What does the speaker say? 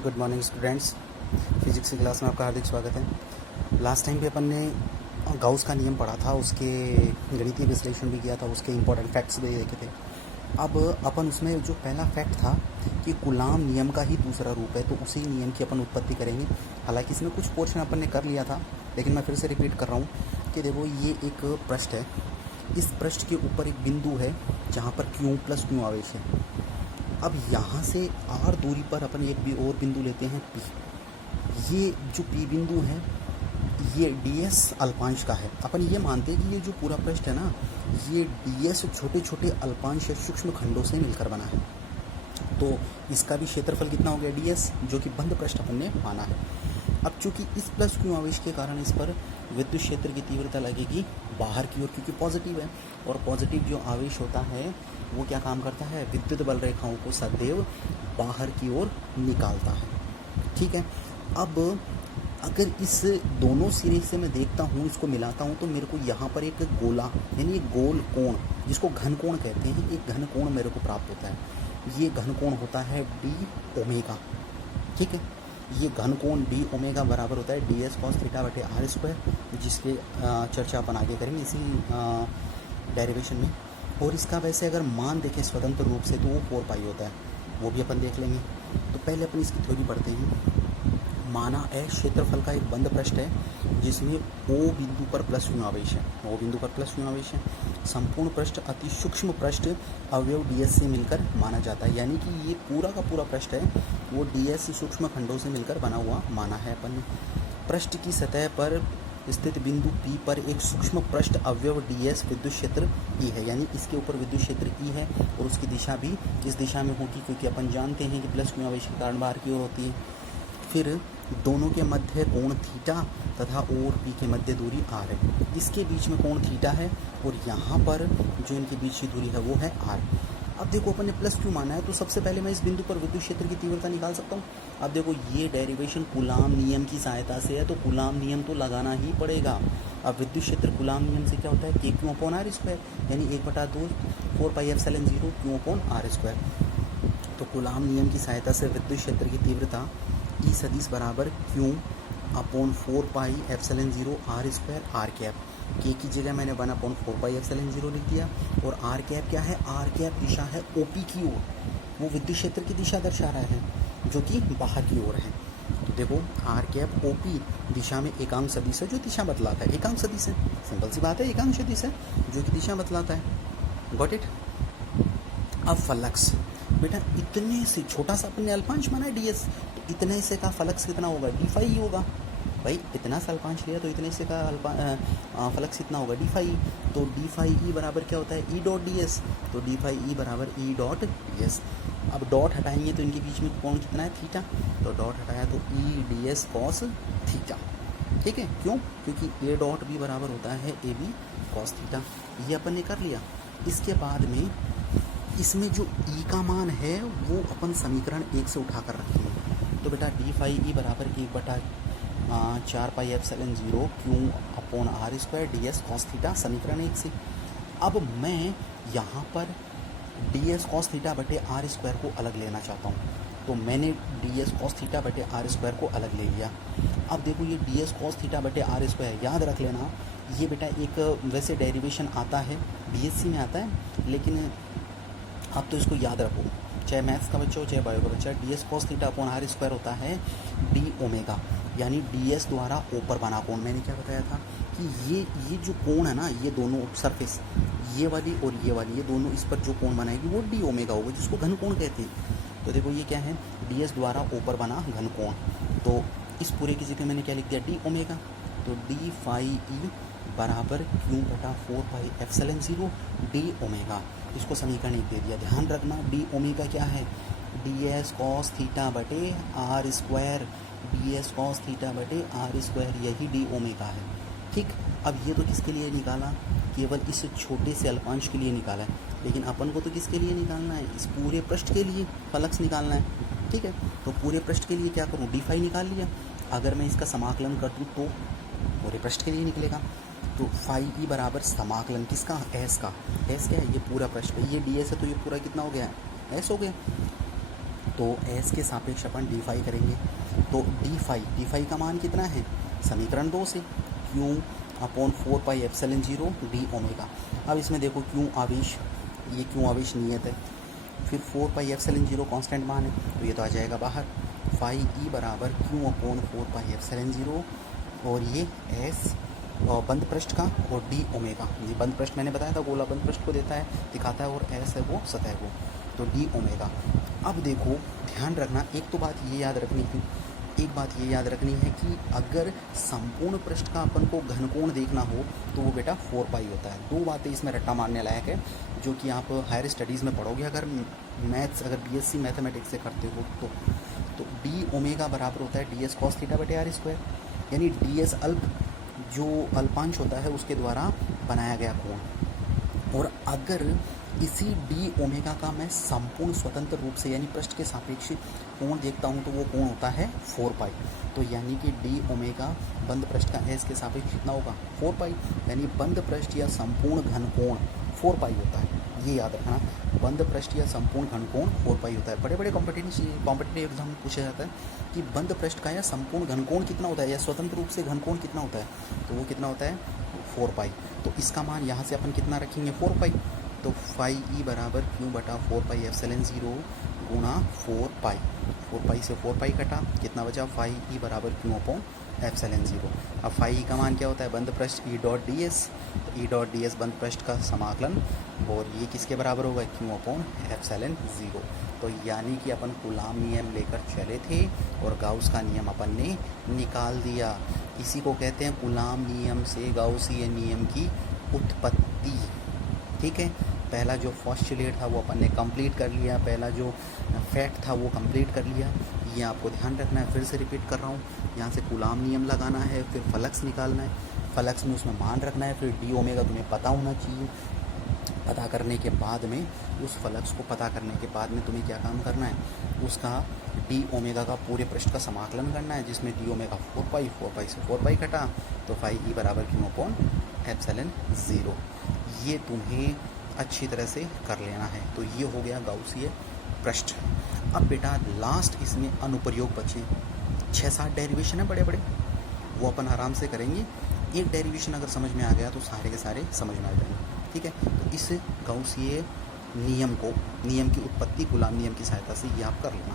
Good morning students. Physics की class में आपका हार्दिक स्वागत है। लास्ट टाइम पे अपन ने गाउस का नियम पढ़ा था, उसके गणितीय विश्लेषण भी किया था, उसके इम्पोर्टेंट फैक्ट्स भी देखे थे। अब अपन उसमें जो पहला फैक्ट था कि कूलाम नियम का ही दूसरा रूप है, तो उसी नियम की अपन उत्पत्ति करेंगे। हालांकि इसमें कुछ पोर्शन अपन ने कर लिया था, लेकिन मैं फिर से रिपीट कर रहा हूँ कि देखो ये एक पृष्ठ है, इस पृष्ठ के ऊपर एक बिंदु है जहाँ पर Q प्लस Q आवेश है। अब यहाँ से R दूरी पर अपन एक भी और बिंदु लेते हैं P। ये जो P बिंदु है ये ds अल्पांश का है। अपन ये मानते हैं कि ये जो पूरा पृष्ठ है ना, ये ds छोटे छोटे अल्पांश या सूक्ष्म खंडों से मिलकर बना है। तो इसका भी क्षेत्रफल कितना हो गया ds, जो कि बंद पृष्ठ अपन ने माना है। अब चूंकि इस प्लस Q आवेश के कारण इस पर विद्युत क्षेत्र की तीव्रता लगेगी बाहर की ओर, क्योंकि पॉजिटिव है, और पॉजिटिव जो आवेश होता है वो क्या काम करता है, विद्युत बल रेखाओं को सदैव बाहर की ओर निकालता है। ठीक है। अब अगर इस दोनों सिरे से मैं देखता हूँ, इसको मिलाता हूँ, तो मेरे को यहाँ पर एक गोला यानी एक गोल कोण, जिसको घन कोण कहते हैं, एक घन कोण मेरे को प्राप्त होता है। ये घन कोण होता है डी ओमेगा। ठीक है। ये घन कोण डी ओमेगा बराबर होता है डी एस कॉस थीटा बटे आर स्क्वायर, जिसके चर्चा अपन आगे करेंगे इसी डेरिवेशन में। और इसका वैसे अगर मान देखें स्वतंत्र रूप से तो वो 4 पाई होता है, वो भी अपन देख लेंगे। तो पहले अपन इसकी थ्योरी पढ़ते हैं। माना एस क्षेत्रफल का एक बंद पृष्ठ है जिसमें O बिंदु पर प्लस Q आवेश है, O बिंदु पर प्लस Q आवेश है। संपूर्ण पृष्ठ अति सूक्ष्म पृष्ठ अवयव ds से मिलकर माना जाता है, यानी कि ये पूरा का पूरा पृष्ठ है वो ds सूक्ष्म खंडों से मिलकर बना हुआ माना है अपन ने। पृष्ठ की सतह पर स्थित बिंदु P पर एक सूक्ष्म पृष्ठ अवयव ds विद्युत क्षेत्र E है, यानी इसके ऊपर विद्युत क्षेत्र E है, और उसकी दिशा भी इस दिशा में होगी, क्योंकि अपन जानते हैं कि प्लस Q आवेश के कारण बाहर की ओर होती है। फिर दोनों के मध्य कोण थीटा तथा और P के मध्य दूरी r है। इसके बीच में कोण थीटा है और यहाँ पर जो इनके बीच की दूरी है वो है r। अब देखो अपन ने प्लस Q माना है, तो सबसे पहले मैं इस बिंदु पर विद्युत क्षेत्र की तीव्रता निकाल सकता हूँ। अब देखो ये डेरिवेशन कूलाम नियम की सहायता से है, तो कूलाम नियम तो लगाना ही पड़ेगा। अब विद्युत क्षेत्र कूलाम नियम से क्या होता है, k Q upon r square, यानी 1/2 4 pi epsilon 0 Q upon r square. तो कूलाम नियम की सहायता से विद्युत क्षेत्र की तीव्रता E सदिश बराबर Q upon 4 pi epsilon 0 r square r cap. के की जगह मैंने 1/4 पाई एप्सिलॉन 0 लिख दिया, और r कैप क्या है, r कैप दिशा है OP की ओर, वो विद्युत क्षेत्र की दिशा दर्शा रहा है जो कि बाहर की ओर है। तो देखो r कैप OP दिशा में एकांक सदिश है जो दिशा बतलाता है, एकांक सदिश है, सिंपल सी बात है, एकांक सदिश है जो कि दिशा बतलाता है। Got it. अब फ्लक्स बेटा, इतने से छोटा सा अपन ने अल्पांश माना है ds, तो इतने से का फ्लक्स कितना होगा, डी फाई होगा। भाई इतना सा अल्पांश लिया तो इतने से का फ्लक्स कितना होगा, डी फाई। तो डी फाई ई बराबर क्या होता है, ई डॉट डी एस। तो डी फाई ई बराबर ई डॉट डी एस। अब डॉट हटाएंगे तो इनके बीच में कोण कितना है, थीटा। तो डॉट हटाया तो E D S cos theta. ठीक है, क्यों, क्योंकि ए डॉट भी बराबर होता है ए बी कॉस थीटा। ये अपन ने कर लिया। इसके बाद में इसमें जो E का मान है वो अपन समीकरण 1 से उठा कर रखेंगे। तो बेटा डी फाई ई बराबर 1/4 pi epsilon 0 Q upon r square D S cos theta, समीकरण 1 से। अब मैं यहाँ पर डी एस कॉस थीटा बटे आर स्क्वायर को अलग लेना चाहता हूँ, तो मैंने डी एस कॉस थीटा बटे आर स्क्वायर को अलग ले लिया। अब देखो ये डी एस कॉस थीटा बटे आर स्क्वायर याद रख लेना, ये बेटा एक वैसे डेरिवेशन आता है, BSc में आता है, लेकिन आप तो इसको याद रखो, चाहे मैथ्स का बच्चा हो चाहे बायो का बच्चा। D S cos theta upon R square होता है डी ओमेगा, यानी डी एस द्वारा ऊपर बना कोण। मैंने क्या बताया था कि ये जो कोण है ना, ये दोनों सरफेस, ये वाली और ये वाली, ये दोनों इस पर जो कोण बनाएगी वो डी ओमेगा होगा, जिसको घन कोण कहते हैं। तो देखो ये क्या है, डी एस द्वारा ऊपर बना घन कोण। तो इस पूरे की जगह मैंने क्या लिख दिया, डी ओमेगा। तो डी फाई ई बराबर Q बटा 4 पाई एप्सिलॉन 0 डी ओमेगा। इसको समीकरण 1 दे दिया। ध्यान रखना डी ओमेगा क्या है, डी एस कॉस थीटा बटे R square, D S cos theta बटे आर स्क्वायर, यही डी ओमेगा है। ठीक। अब ये तो किसके लिए निकाला, केवल इस छोटे से अल्पांश के लिए निकाला है, लेकिन अपन को तो किसके लिए निकालना है, इस पूरे पृष्ठ के लिए फ्लक्स निकालना है। ठीक है, तो पूरे पृष्ठ के लिए क्या करूँ, डी फाई निकाल लिया। अगर मैं इसका समाकलन कर दूँ तो पूरे पृष्ठ के लिए निकलेगा। तो फाई ई बराबर समाकलन किसका, एस का। एस क्या है, ये पूरा पृष्ठ है, ये डी एस है, तो ये पूरा कितना हो गया, एस हो गया। तो एस के सापेक्ष अपन डी फाई करेंगे। तो डी फाई का मान कितना है समीकरण 2 से, Q upon 4 pi epsilon 0 D omega. अब इसमें देखो क्यू आवेश, ये क्यू आवेश नियत है, फिर 4 पाई एप्सिलॉन 0 कांस्टेंट मान है, तो ये तो आ जाएगा बाहर। फाई ई बराबर क्यू अपॉन 4 पाई एप्सिलॉन 0 और ये एस और बंद पृष्ठ का और डी ओमेगा, ये बंद पृष्ठ मैंने बताया था गोला बंद पृष्ठ को देता है दिखाता है, और एस है वो सतह को, तो डी ओमेगा। अब देखो ध्यान रखना, एक तो बात ये याद रखनी थी, एक बात ये याद रखनी है कि अगर संपूर्ण पृष्ठ का अपन को घनकोण देखना हो तो वो बेटा 4 पाई होता है। दो बातें इसमें रट्टा मारने लायक है जो कि आप हायर स्टडीज़ में पढ़ोगे अगर मैथ्स, अगर बीएससी मैथमेटिक्स से करते हो तो डी ओमेगा बराबर होता है डी एस कॉस थीटा बटे आर स्क्वायर, यानी डी एस अल्प जो अल्पांश होता है उसके द्वारा बनाया गया कोण। और अगर इसी डी ओमेगा का मैं संपूर्ण स्वतंत्र रूप से यानी पृष्ठ के सापेक्ष कोण देखता हूँ तो वो कोण होता है 4 पाई। तो यानी कि डी ओमेगा बंद पृष्ठ का एस के सापेक्ष कितना होगा 4 पाई, यानी बंद पृष्ठ या संपूर्ण घनकोण 4 पाई होता है। ये याद रखना, बंद पृष्ठ या संपूर्ण घनकोण 4 पाई होता है। बड़े बड़े कॉम्पिटिटिव एग्जाम में पूछा जाता है कि बंद पृष्ठ का या संपूर्ण घनकोण कितना होता है या स्वतंत्र रूप से घनकोण कितना होता है, तो वो कितना होता है 4 पाई। तो इसका मान यहाँ से अपन कितना रखेंगे 4 पाई, तो फाई ई बराबर क्यू बटा 4 पाई एप्सिलॉन 0 गुणा 4 पाई, 4 पाई से 4 पाई कटा, कितना बचा फाई ई बराबर क्यू अपॉन एप्सिलॉन 0। अब फाई ई का मान क्या होता है बंद पृष्ठ E dot D S, E dot D S बंद पृष्ठ का समाकलन, और ये किसके बराबर होगा क्यू अपॉन एप्सिलॉन 0। तो यानी कि अपन कूलाम नियम लेकर चले थे और गाउस का नियम अपन ने निकाल दिया। इसी को कहते हैं कूलाम नियम से गाउसीय नियम की उत्पत्ति। ठीक है, पहला जो पोस्टुलेट था वो अपन ने कंप्लीट कर लिया, पहला जो फैक्ट था वो कंप्लीट कर लिया। ये आपको ध्यान रखना है, फिर से रिपीट कर रहा हूँ, यहाँ से कूलाम नियम लगाना है, फिर फ्लक्स निकालना है, फ्लक्स में उसमें मान रखना है, फिर डी ओमेगा तुम्हें पता होना चाहिए। पता करने के बाद में उस फ्लक्स को पता करने के बाद में तुम्हें क्या काम करना है, उसका डी ओमेगा का पूरे पृष्ठ का समाकलन करना है, जिसमें डी ओमेगा 4 पाई से 4 पाई कटा, तो फाई ई बराबर क्यू अपॉन एप्सिलॉन 0। ये तुम्हें अच्छी तरह से कर लेना है। तो ये हो गया गाउसीय पृष्ठ। अब बेटा लास्ट इसमें अनुप्रयोग बचे 6-7 डेरिवेशन है बड़े बड़े, वो अपन आराम से करेंगे। एक डेरिवेशन अगर समझ में आ गया तो सारे के सारे समझ में आ जाएंगे। ठीक है, तो इस गाउसीय नियम की उत्पत्ति कूलाम नियम की सहायता से ये आप कर लेना।